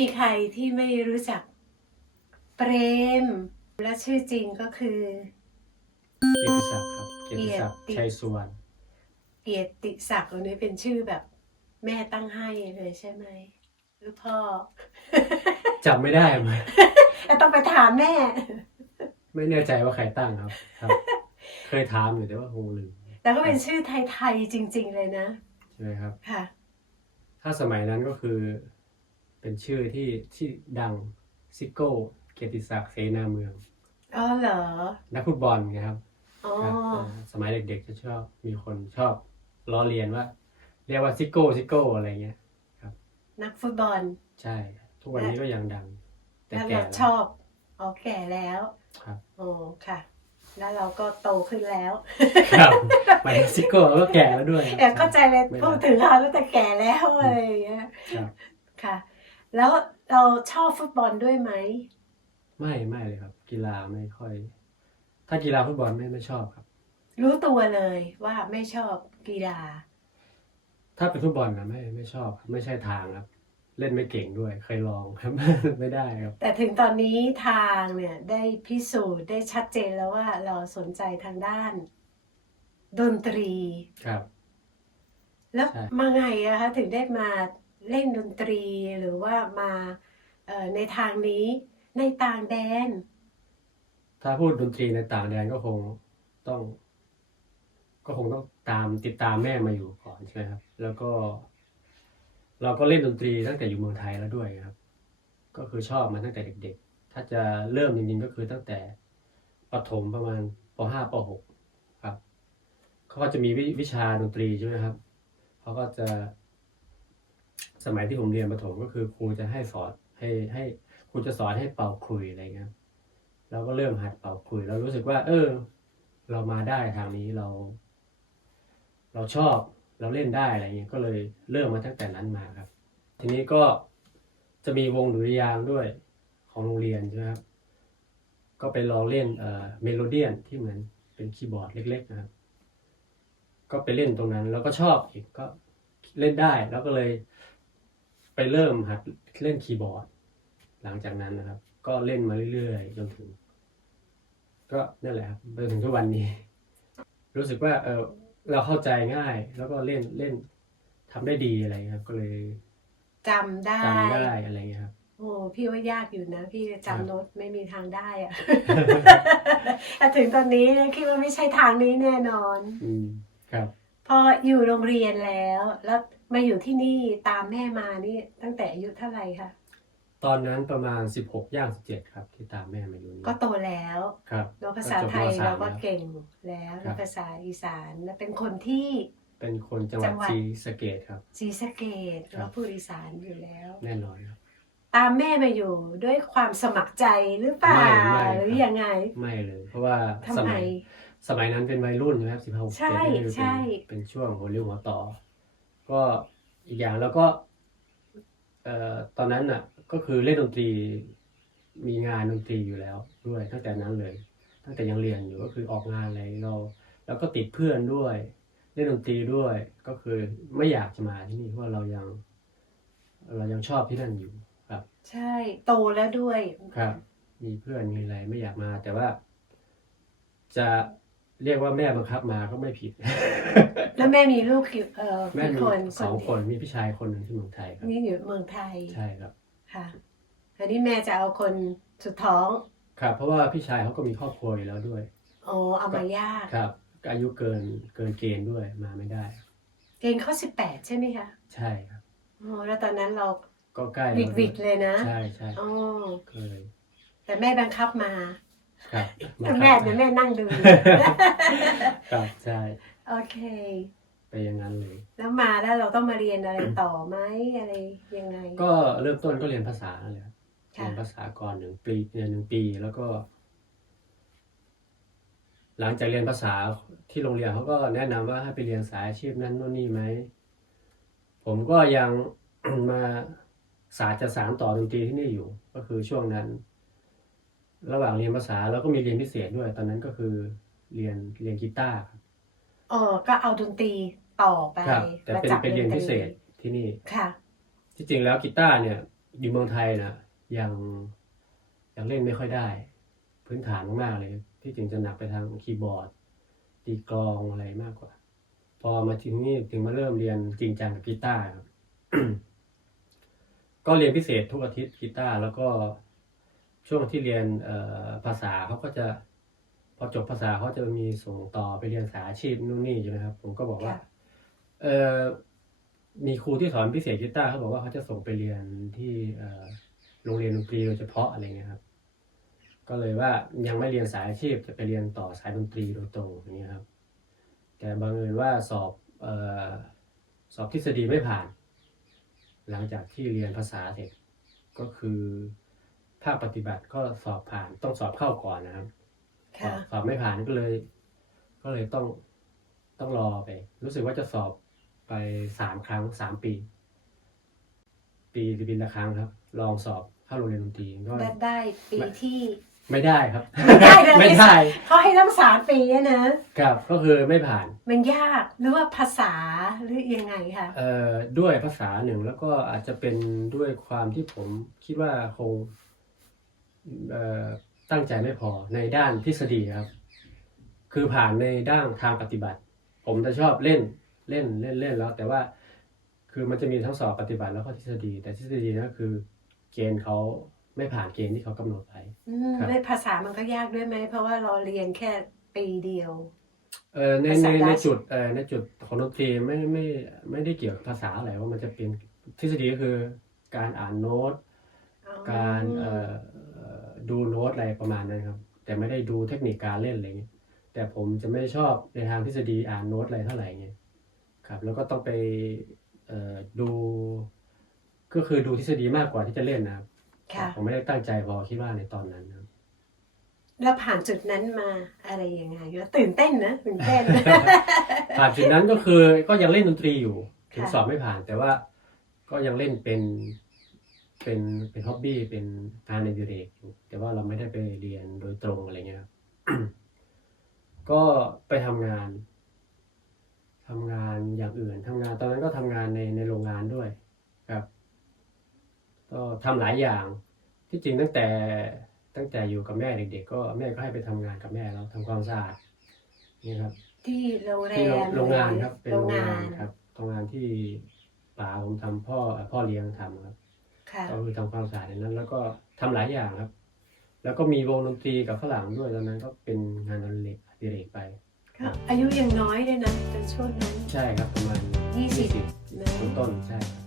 มีใครที่ไม่รู้จักเปรม และชื่อจริงก็คือ เกียรติศักดิ์ครับ เกียรติศักดิ์เกียรติชัยสุวรรณเกียรติศักดิ์อันนี้เป็นชื่อแบบ แม่ตั้งให้เลยใช่ไหมหรือพ่อ จำไม่ได้ไหมแล้วต้องไปถามแม่ ไม่แน่ใจว่าใครตั้งครับครับ เคยถามอยู่แต่ว่าคงลืมแต่ก็เป็นชื่อไทยๆจริง ๆ เลยนะ ใช่ไหมครับค่ะ ถ้าสมัยนั้นก็คือ เป็นชื่อที่ที่ดังซิโก้เกียรติศักดิ์เสนาเมือง อ๋อเหรอ นักฟุตบอลไงครับอ๋อครับอ่าสมัยเด็กๆจะชอบมีคนชอบล้อเลียนว่า เรียกว่าซิโก้ซิโก้อะไรเงี้ย นักฟุตบอลใช่ ทุกวันนี้ก็ยังดัง แต่แล้วแก่เราแล้ว ชอบอ๋อแก่แล้วครับ โอ้ค่ะ แล้วเราก็โตขึ้นแล้ว ครับหมายถึงซิโก้ก็แก่แล้วด้วยแอบเข้าใจเลยไม่พูดถึงเขาแล้วแต่แก่แล้วอะไรอย่างเงี้ยครับ ค่ะ แล้วเราชอบฟุตบอลด้วยไหม ไม่ไม่เลยครับ กีฬาไม่ค่อย ถ้ากีฬาฟุตบอลไม่ไม่ชอบครับ รู้ตัวเลยว่าไม่ชอบกีฬา ถ้าเป็นฟุตบอลนะไม่ไม่ชอบครับไม่ใช่ทางครับ เล่นไม่เก่งด้วยเคยลองครับ ไม่ได้ครับ แต่ถึงตอนนี้ทางเนี่ยได้พิสูจน์ได้ชัดเจนแล้วว่าเราสนใจทางด้าน ดนตรี ครับ แล้วใช่ มาไงอะคะถึงได้มา เล่นดนตรีหรือว่ามาในทางนี้ในต่างแดน ถ้าพูดดนตรีในต่างแดนก็คงต้อง ก็คงต้องตามติดตามแม่มาอยู่ก่อนใช่ไหมครับ แล้วก็ เราก็เล่นดนตรีตั้งแต่อยู่เมืองไทยแล้วด้วยครับ ก็คือชอบมาตั้งแต่เด็ก ๆ ถ้าจะเริ่มจริงๆก็คือตั้งแต่ประถมประมาณป .5 ป .6 ครับเขาก็จะมีวิวิชาดนตรีใช่ไหมครับเขาก็จะ สมัยที่ผมเรียนประถมก็คือครูจะให้สอนให้ให้ครูจะสอนให้เป่าคลุยอะไรเงี้ยครับเราก็เริ่มหัดเป่าคลุยเรารู้สึกว่า เออ เรามาได้ทางนี้เรา เราชอบเราเล่นได้อะไรเงี้ยก็เลยเริ่มมาตั้งแต่นั้นมาครับ ทีนี้ก็จะมีวงดุริยางด้วยของโรงเรียนใช่ไหมครับก็ไปลองเล่นเอ่อเมโลเดียนที่เหมือนเป็นคีย์บอร์ดเล็ก ๆ นะครับ ก็ไปเล่นตรงนั้น แล้วก็ชอบอีกก็เล่นได้แล้วก็เลย ไปเริ่มหัดเล่นคีย์บอร์ด หลังจากนั้นนะครับ ก็เล่นมาเรื่อยๆจนถึง ก็นั่นแหละครับจนถึงทุกวันนี้ รู้สึกว่าเออเราเข้าใจง่าย แล้วก็เล่นเล่นทำได้ดีอะไรเงี้ยครับ ก็เลยจำได้จำได้อะไรเงี้ยครับโอ้พี่ว่ายากอยู่นะ พี่ครับจำโน้ตไม่มีทางได้อะแต่ถึงตอนนี้เนี่ยคิดว่าไม่ใช่ทางนี้แน่นอน อืมครับ พออยู่โรงเรียนแล้วแล้ว มาอยู่ที่นี่ตามแม่มานี่ตั้งแต่อายุเท่าไหร่คะตอนนั้นประมาณสิบหกย่างสิบเจ็ดครับ ที่ตามแม่มาอยู่นี่ก็โตแล้วครับแล้วภาษาไทยจบมสมเราก็แล้วเก่งแล้วครัแล้วบภาษาอีสานและเป็นคนที่เป็นคนจังหวัจัดงหวัดศรีสะเกดครับศรีสะเกดครับเราพูดอีสานอยู่แล้ว แน่นอนครับ ตามแม่มาอยู่ด้วยความสมัครใจหรือเปล่าไม่ไม่หรือครับยังไง ไม่เลย เพราะว่าทำสไมมัยสมัยนั้นเป็นวัยรุ่นนะครับสิบหกใช่เจ็ดนี่คือใช่เป็นเป็นช่วงหัวเรียวหัวต่อ ก็อีกอย่างแล้วก็เอ่อตอนนั้นน่ะก็คือเล่นดนตรีมีงานดนตรีอยู่แล้วด้วยตั้งแต่นั้นเลย ตั้งแต่ยังเรียนอยู่ก็คือออกงานอะไรเรา แล้วก็ติดเพื่อนด้วยเล่นดนตรีด้วยก็คือไม่อยากจะมาที่นี่เพราะว่าเรายัง เรายังชอบที่นั่นอยู่ครับ ใช่โตแล้วด้วยครับ มีเพื่อนมีอะไรไม่อยากมา แต่ว่าจะ เรียกว่าแม่บังคับมาก็ไม่ผิด แล้วแม่มีลูกกี่เอ่อแม่กี่มีคนสองคนมีพี่ชายคนหนึ่งที่เมืองไทยครับ นี่อยู่เมืองไทยใช่ครับ ค่ะอันนี้แม่จะเอาคนสุดท้องครับ เพราะว่าพี่ชายเขาก็มีครอบครัวอยู่แล้วด้วย โอ้เอามายาก ครับ อายุเกินเกินเกณฑ์ด้วยมาไม่ได้ เกณฑ์เขาสิบแปดใช่ไหมคะใช่ครับ โอ้แล้วตอนนั้นเราก็ใกล้วิกแววิกเลยนะใช่ใช่อ๋อเคยแต่แม่บังคับมา ครับแต่แม่เดี๋ยวแม่นั่งดู ครับใช่โอเค ไปอย่างนั้นเลย แล้วมาแล้วเราต้องมาเรียนอะไรต่อไหมอะไรยังไง ก็เริ่มต้นก็เรียนภาษานั่นแหละครับค่ะเรียนภาษาก่อนหนึ่งปีเรียนหนึ่งปีแล้วก็ หลังจากเรียนภาษาที่โรงเรียนเขาก็แนะนำว่าให้ไปเรียนสายอาชีพนั้นโน่นนี่ไหมผมก็ยังมาสายจะสานต่อดนตรีที่นี่อยู่ ก็คือช่วงนั้น ระหว่างเรียนภาษาแล้วก็มีเรียนพิเศษด้วย ตอนนั้นก็คือเรียนเรียนกีตาร์ครับอ๋อก็เอาดนตรีต่อไปครับแต่เป็นมาจับเป็นเรียนดตพิเศษที่นี่ ค่ะ ที่จริงแล้วกีตาร์เนี่ยอยู่เมืองไทยนะยังยังเล่นไม่ค่อยได้ พื้นฐานมากๆเลย ที่จริงจะหนักไปทางคีย์บอร์ดตีกลองอะไรมากกว่า พอมาถึงนี่ถึงมาเริ่มเรียนจริงจังกับกีตาร์ครับก็เรียนพิเศษทุกอาทิตย์กีตาร์แล้วก็ ช่วงที่เรียนเอ่อภาษาเขาก็จะ พอจบภาษาเขาจะมีส่งต่อไปเรียนสายอาชีพนู่นนี่ใช่ไหมครับ ผมก็บอกว่าค่ะเออมีครูที่สอนพิเศษกีตาร์เขาบอกว่าเขาจะส่งไปเรียนที่เอ่อโรงเรียนดนตรีโดยเฉพาะอะไรเงี้ยครับ ก็เลยว่ายังไม่เรียนสายอาชีพจะไปเรียนต่อสายดนตรีโดยตรงอย่างเงี้ยครับ แต่บังเอิญว่าสอบเอ่อสอบทฤษฎีไม่ผ่าน หลังจากที่เรียนภาษาเสร็จก็คือ ภาคปฏิบัติก็สอบผ่านต้องสอบเข้าก่อนนะครับ ค่ะ สอบไม่ผ่านก็เลย ก็เลยต้องต้องรอไป รู้สึกว่าจะสอบไปสามครั้งสามปี ปีปีละครั้งครับ ลองสอบเข้าโรงเรียนดนตรีก็ ได้ได้ปีที่ ไม่ได้ครับ ไม่ได้เลย ไม่ได้เขาให้ตั้งสามปีอะนะ ครับก็คือไม่ผ่าน มันยากหรือว่าภาษาหรือยังไงคะ เอ่อด้วยภาษาหนึ่งแล้วก็อาจจะเป็นด้วยความที่ผมคิดว่าคงเอ่อ ตั้งใจไม่พอในด้านทฤษฎีครับ คือผ่านในด้านทางปฏิบัติ ผมจะชอบเล่นเล่นเล่นเล่นแล้ว แต่ว่าคือมันจะมีทั้งสอบปฏิบัติแล้วก็ทฤษฎี แต่ทฤษฎีนั่นคือ เกณฑ์เขาไม่ผ่านเกณฑ์ที่เขากำหนดไว้อืมครับในภาษามันก็ยากด้วยไหม เพราะว่าเราเรียนแค่ปีเดียวเออในภาในษาดัชในจุดเออในจุดของดนตรีไม่ไม่ไม่ได้เกี่ยวกับภาษาอะไรว่ามันจะเป็นทฤษฎีก็คือการอ่านโน้ตอ๋อการเอ่อเอ่อ ดูโน้ตอะไรประมาณนั้นครับ แต่ไม่ได้ดูเทคนิคการเล่นอะไรเงี้ยแต่ผมจะไม่ชอบในทางทฤษฎีอ่านโน้ตอะไรเท่าไหร่เงี้ยครับ แล้วก็ต้องไปเอ่อดู ก็คือดูทฤษฎีมากกว่าที่จะเล่นนะครับค่ะผมไม่ได้ตั้งใจพอคิดว่าในตอนนั้นนะครับแล้วผ่านจุดนั้นมาอะไรยังไงก็ตื่นเต้นนะตื่นเต้นผ่านจุดนั้นก็คือก็ยังเล่นดนตรีอยู่ ถึงค่ะสอบไม่ผ่านแต่ว่าก็ยังเล่นเป็น เป็นเป็นฮ็อบบี้เป็นงานในดิเรกอยู่ แต่ว่าเราไม่ได้ไปเรียนโดยตรงอะไรเงี้ยครับก็ไปทำงานทำงานอย่างอื่นทำงานตอนนั้นก็ทำงานในในโรงงานด้วยครับ ก็ทำหลายอย่างที่จริงตั้งแต่ตั้งแต่อยู่กับแม่เด็กๆก็แม่ก็ให้ไปทำงานกับแม่แล้วทำความสะอาดนี่ครับ ที่โรงแรที่โรงมโรงงานครับ เป็นโรโรงงงางานนครับโรงงานที่ป๋าผมทำพ่อพ่อเลี้ยงทำครับ ค่ะก็คือทำความสะอาดในนั้น แล้วก็ทำหลายอย่างครับ แล้วก็มีวงดนตรีกับฝรั่งด้วยตอนนั้นก็เป็นงานอดิเรกอดิเรกไปก็อายุยังน้อยเลยนะตอนช่วงนั้น ใช่ครับประมาณยี่สิบ20 ต้นๆใช่ครับ